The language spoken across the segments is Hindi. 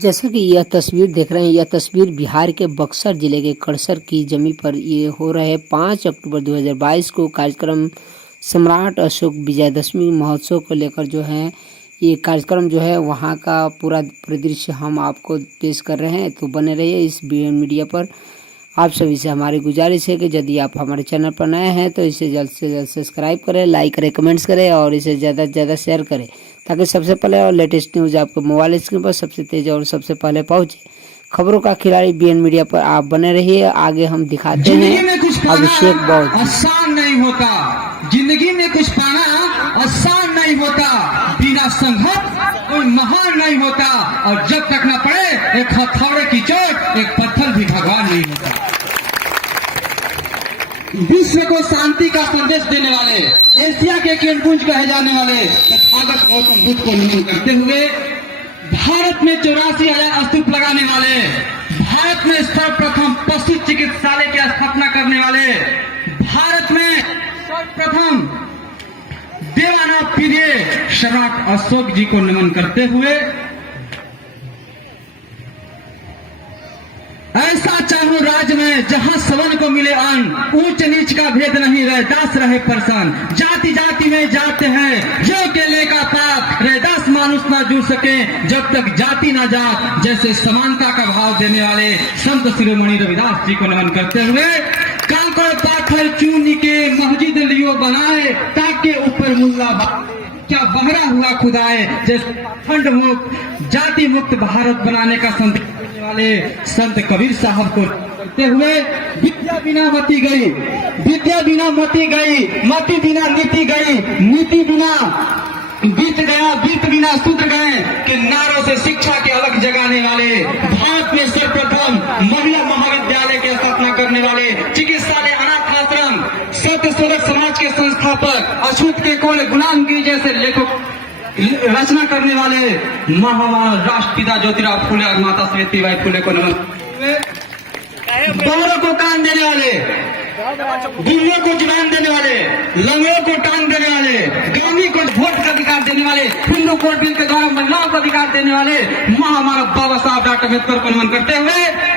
जैसा कि यह तस्वीर देख रहे हैं, यह तस्वीर बिहार के बक्सर जिले के कड़सर की जमीन पर ये हो रहे 5 अक्टूबर 2022 को कार्यक्रम सम्राट अशोक विजयदशमी महोत्सव को लेकर जो है ये कार्यक्रम जो है वहाँ का पूरा परिदृश्य हम आपको पेश कर रहे हैं। तो बने रहिए इस मीडिया पर। आप सभी से हमारी गुजारिश है कि यदि आप हमारे चैनल पर नए हैं तो इसे जल्द से जल्द सब्सक्राइब करें, लाइक करें, कमेंट्स करें और इसे ज़्यादा से ज़्यादा शेयर करें ताकि सबसे पहले और लेटेस्ट न्यूज़ आपको मोबाइल स्क्रीन पर सबसे तेज और सबसे पहले पहुंचे। खबरों का खिलाड़ी बीएन मीडिया पर आप बने रहिए। आगे हम दिखाते हैं अभिषेक बौद्ध। आसान नहीं होता, जिंदगी में कुछ पाना आसान नहीं होता, बिना संघर्ष कोई महान नहीं होता, और जब तक न पड़े एक हथौड़े की चोट एक पत्थर भी भगवान नहीं होता। विश्व को शांति का संदेश देने वाले, एशिया के किरणपुंज कहे जाने वाले तथागत गौतम बुद्ध को नमन करते हुए भारत में 84,000 स्तूप लगाने वाले, भारत में सर्वप्रथम पशु चिकित्सालय की स्थापना करने वाले, भारत में सर्वप्रथम देवानाथ पीढ़ी सम्राट अशोक जी को नमन करते हुए ऐसा चाहूं राज्य में जहां सवन को मिले अन्न, ऊंच नीच का भेद नहीं रहे, दास रहे परसान, जाति जाति में जाते हैं जो के ले का पाप, रैदास मानुष ना जुड़ सके जब तक जाति ना जात, जैसे समानता का भाव देने वाले संत शिरोमणि रविदास जी को नमन करते हुए कांकड़ पाथर चूनी के मस्जिद लियो बनाए ताकि ऊपर मुल्ला क्या बहरा हुआ खुदाए, जैसे खंड मुक्त जाति मुक्त भारत बनाने का संदेश देने वाले संत कबीर साहब को करते हुए विद्या बिना मती गई, विद्या बिना मती गई, मती बिना नीति गई, नीति बिना बीत गया, बीत बिना सूत्र गए कि नारों से शिक्षा की अलग जगाने वाले, भारत में सर्वप्रथम महिला महाविद्यालय की स्थापना करने वाले, चिकित्सालय, अनाथ आश्रम, सत्य स्वरक समाज के संस्थापक, अछूत के कोल गुलाम की जैसे लेखक रचना करने वाले महान राष्ट्रपिता ज्योतिराव फुले और माता सावित्रीबाई फुले को नमन, बौरों को कान देने वाले, गुरुओं को जुबान देने वाले, लंगड़ों को टांग देने वाले, गामी को वोट का अधिकार देने वाले, हिंदू कोड बिल के द्वारा महिलाओं को अधिकार देने वाले महामानव बाबा साहब डॉक्टर अम्बेडकर को नमन करते हुए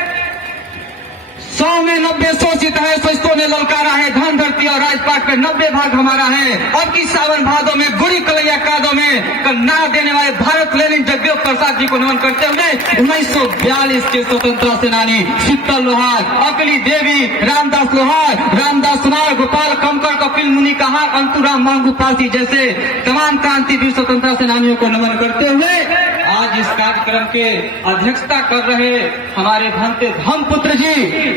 100 में 90 शोषित है, शोषितों ने ललकारा है, धन धरती और राजपाट पे 90 भाग हमारा है। अब की सावन भादों में गुड़ी कलैया कादों में नारा देने वाले भारत लेनिन जगदेव प्रसाद जी को नमन करते हुए 1942 के स्वतंत्रता सेनानी शीतल लोहार, अकली देवी, रामदास लोहार, रामदास सुनार, गोपाल कंकर, कपिल मुनि कहार, अंतुराम मांगू पासी जैसे तमाम क्रांतिवीर स्वतंत्रता सेनानियों को नमन करते हुए आज इस कार्यक्रम के अध्यक्षता कर रहे हमारे भंते धर्मपुत्र जी,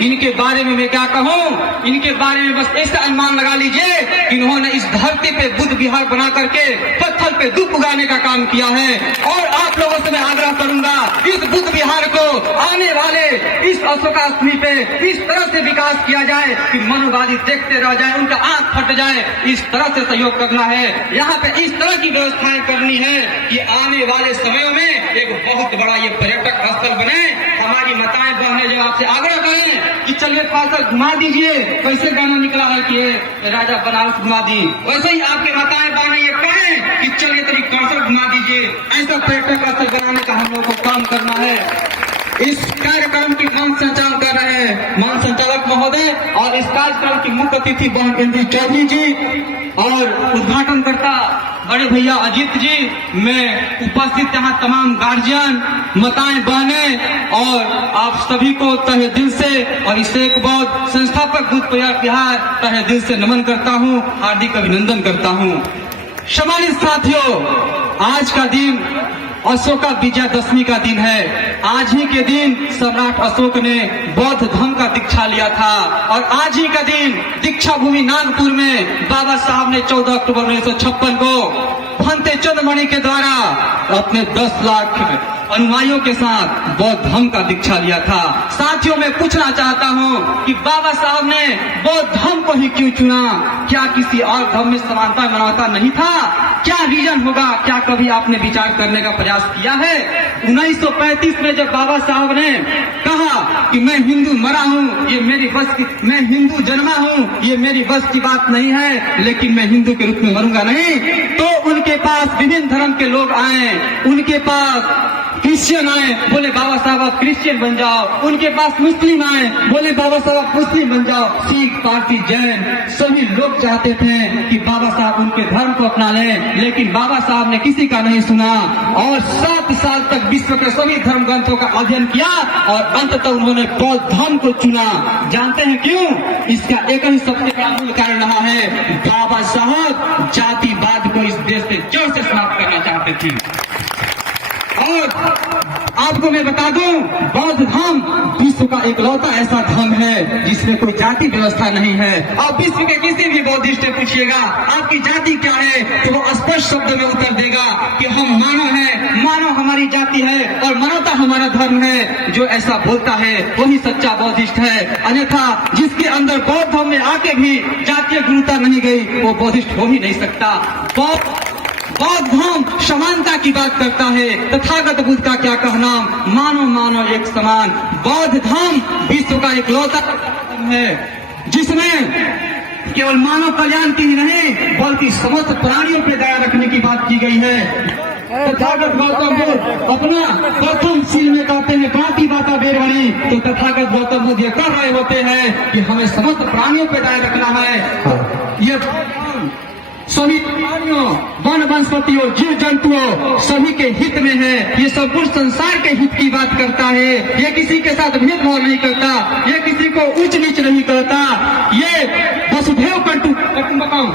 इनके बारे में मैं क्या कहूँ, इनके बारे में बस ऐसा अनुमान लगा लीजिए कि इन्होंने इस धरती पे बुद्ध विहार बना करके पत्थर पे धूप उगाने का काम किया है। और आप लोगों से मैं आग्रह करूंगा इस बुद्ध विहार को आने वाले इस अशोकाष्टमी पे इस तरह से विकास किया जाए कि मनुवादी देखते रह जाए, उनका आंख फट जाए, इस तरह से सहयोग करना है। यहाँ पे इस तरह की व्यवस्थाएं करनी है कि आने वाले समयों में एक बहुत बड़ा ये पर्यटक स्थल बने। हमारी माताएं बहनें जो आपसे आग्रह करें कि चलिए पार्सल घुमा दीजिए, कैसे गाना निकला है कि राजा बनारस घुमा दी, वैसे ही आपके माताएं बहनें ये कहें कि चलिए तेरी कर्सर घुमा दीजिए। ऐसा पर्यटक स्थल बनाने का हम लोगों को काम करना है। इस कार्यक्रम की मान संचालन कर रहे हैं मान संचालक महोदय और इस कार्यक्रम की मुख्य अतिथि बहन इंद्र चौधरी जी और उद्घाटनकर्ता बड़े भैया अजीत जी, मैं उपस्थित यहाँ तमाम गार्जियन, माताएं बहनें और आप सभी को तहे दिल से और इस एक बहुत संस्थापक बुद्ध विहार तहे दिल से नमन करता हूँ, हार्दिक अभिनंदन करता हूँ। सम्मानित साथियों, आज का दिन अशोका विजयदशमी का दिन है। आज ही के दिन सम्राट अशोक ने बौद्ध धर्म का दीक्षा लिया था और आज ही का दिन दीक्षा भूमि नागपुर में बाबा साहब ने 14 अक्टूबर 1956 को भंते चंद्रमणि के द्वारा अपने 10 लाख अनुयायियों के साथ बौद्ध धर्म का दीक्षा लिया था। साथियों, मैं पूछना चाहता हूँ कि बाबा साहब ने बौद्ध धर्म को ही क्यों चुना? क्या किसी और धर्म में समानता मानवता नहीं था? क्या रीजन होगा? क्या कभी आपने विचार करने का प्रयास किया है? 1935 में जब बाबा साहब ने कहा कि मैं हिंदू मरा हूँ, ये मेरी बस की, मैं हिंदू जन्मा हूँ, ये मेरी बस की बात नहीं है, लेकिन मैं हिंदू के रूप में मरूंगा नहीं, तो उनके पास विभिन्न धर्म के लोग आए, उनके पास क्रिश्चियन आए, बोले बाबा साहब आप क्रिश्चियन बन जाओ। उनके पास मुस्लिम आए, बोले बाबा साहब आप मुस्लिम बन जाओ। सिख, पारसी, जैन सभी लोग चाहते थे कि बाबा साहब उनके धर्म को अपना लें, लेकिन बाबा साहब ने किसी का नहीं सुना और 7 साल तक विश्व के सभी धर्म ग्रंथों का अध्ययन किया और अंततः उन्होंने बौद्ध धर्म को चुना। जानते हैं क्यों? इसका एक ही सबसे बड़ा मूल कारण रहा है, बाबा साहब जातिवाद को इस देश से जड़ से समाप्त करना चाहते थे। और आपको मैं बता दूं, बौद्ध धर्म विश्व का एकलौता ऐसा धर्म है जिसमें कोई जाति व्यवस्था नहीं है। अब विश्व के किसी भी बौद्धिस्ट से पूछिएगा आपकी जाति क्या है, तो वो स्पष्ट शब्द में उत्तर देगा कि हम मानव हैं, मानव हमारी जाति है और मानवता हमारा धर्म है। जो ऐसा बोलता है वही सच्चा बौद्धिस्ट है, अन्यथा जिसके अंदर बौद्ध धर्म में आके भी जातीय गुरुता नहीं गई वो बौद्धिस्ट हो ही नहीं सकता। बौद्ध धर्म समानता की बात करता है। तथागत बुद्ध का क्या कहना, मानव मानव एक समान। बौद्ध धर्म विश्व का एकलौता धर्म है जिसमें केवल मानव कल्याण की ही नहीं बल्कि समस्त प्राणियों पर दया रखने की बात की गई है। तथागत गौतम बुद्ध अपना प्रथम सील में कहते हैं बाकी बाता बेरवणी, तो तथागत गौतम बुद्ध ये कह रहे होते हैं कि हमें समस्त प्राणियों पर दया रखना है। ये सभी प्राणियों, वन वनस्पतियों, जीव जंतुओं सभी के हित में है। ये संपूर्ण संसार के हित की बात करता है। ये किसी के साथ भेदभाव नहीं करता, ये किसी को उच्च नीच नहीं करता। ये वसुधैव कुटुंबकम,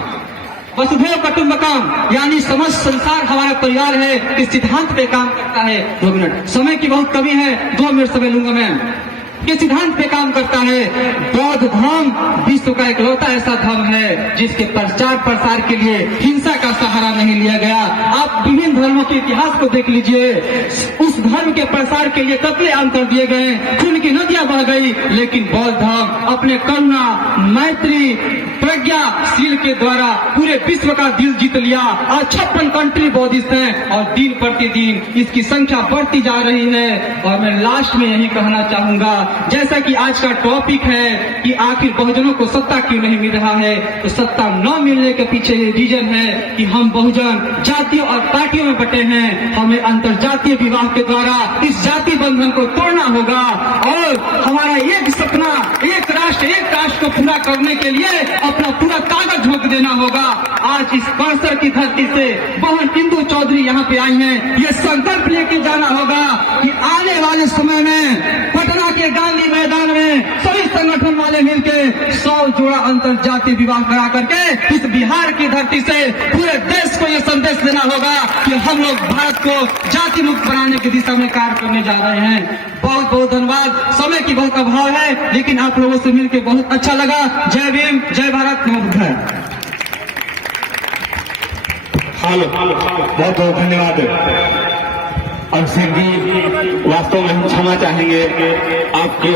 वसुधैव कुटुंबकम यानी समस्त संसार हमारा परिवार है, इस सिद्धांत पे काम करता है। 2 मिनट समय की बहुत कमी है, 2 मिनट समय लूंगा मैं। के सिद्धांत पे काम करता है। बौद्ध धर्म विश्व का एकलौता ऐसा धर्म है जिसके प्रचार प्रसार के लिए हिंसा का सहारा नहीं लिया गया। आप विभिन्न धर्मों के इतिहास को देख लीजिए, उस धर्म के प्रसार के लिए कत्लेआम कर दिए गए, खून की नदियां बह गई, लेकिन बौद्ध धर्म अपने करुणा, मैत्री, प्रज्ञाशील के द्वारा पूरे विश्व का दिल जीत लिया। आज 56 कंट्री बौद्धिस्ट हैं और दिन प्रतिदिन इसकी संख्या बढ़ती जा रही है। और मैं लास्ट में यही कहना चाहूंगा, जैसा कि आज का टॉपिक है कि आखिर बहुजनों को सत्ता क्यों नहीं मिल रहा है, तो सत्ता न मिलने के पीछे ये रीजन है कि हम बहुजन जातियों और पार्टियों में बटे हैं। हमें अंतरजातीय विवाह के द्वारा इस जाति बंधन को तोड़ना होगा और हमारा एक सपना, एक राष्ट्र को पूरा करने के लिए अपना पूरा कागज झोंक देना होगा। आज इस परसर की धरती से बहन इंदु चौधरी यहाँ पे आई हैं, ये संकल्प लेके जाना होगा कि आने वाले समय में पटना के गांधी मैदान में सभी संगठन वाले मिलके 100 जोड़ा अंतरजातीय विवाह करा करके इस बिहार की धरती से पूरे देश को ये संदेश देना होगा कि हम लोग भारत को जाति मुक्त बनाने की दिशा में कार्य करने जा रहे हैं। बहुत बहुत धन्यवाद। समय की बहुत अभाव है, लेकिन आप लोगों से मिलकर बहुत अच्छा लगा। जय भीम, जय भारत, नमो बुद्धाय। बहुत बहुत धन्यवाद। अभिषेक जी, वास्तव में हम क्षमा चाहेंगे आपके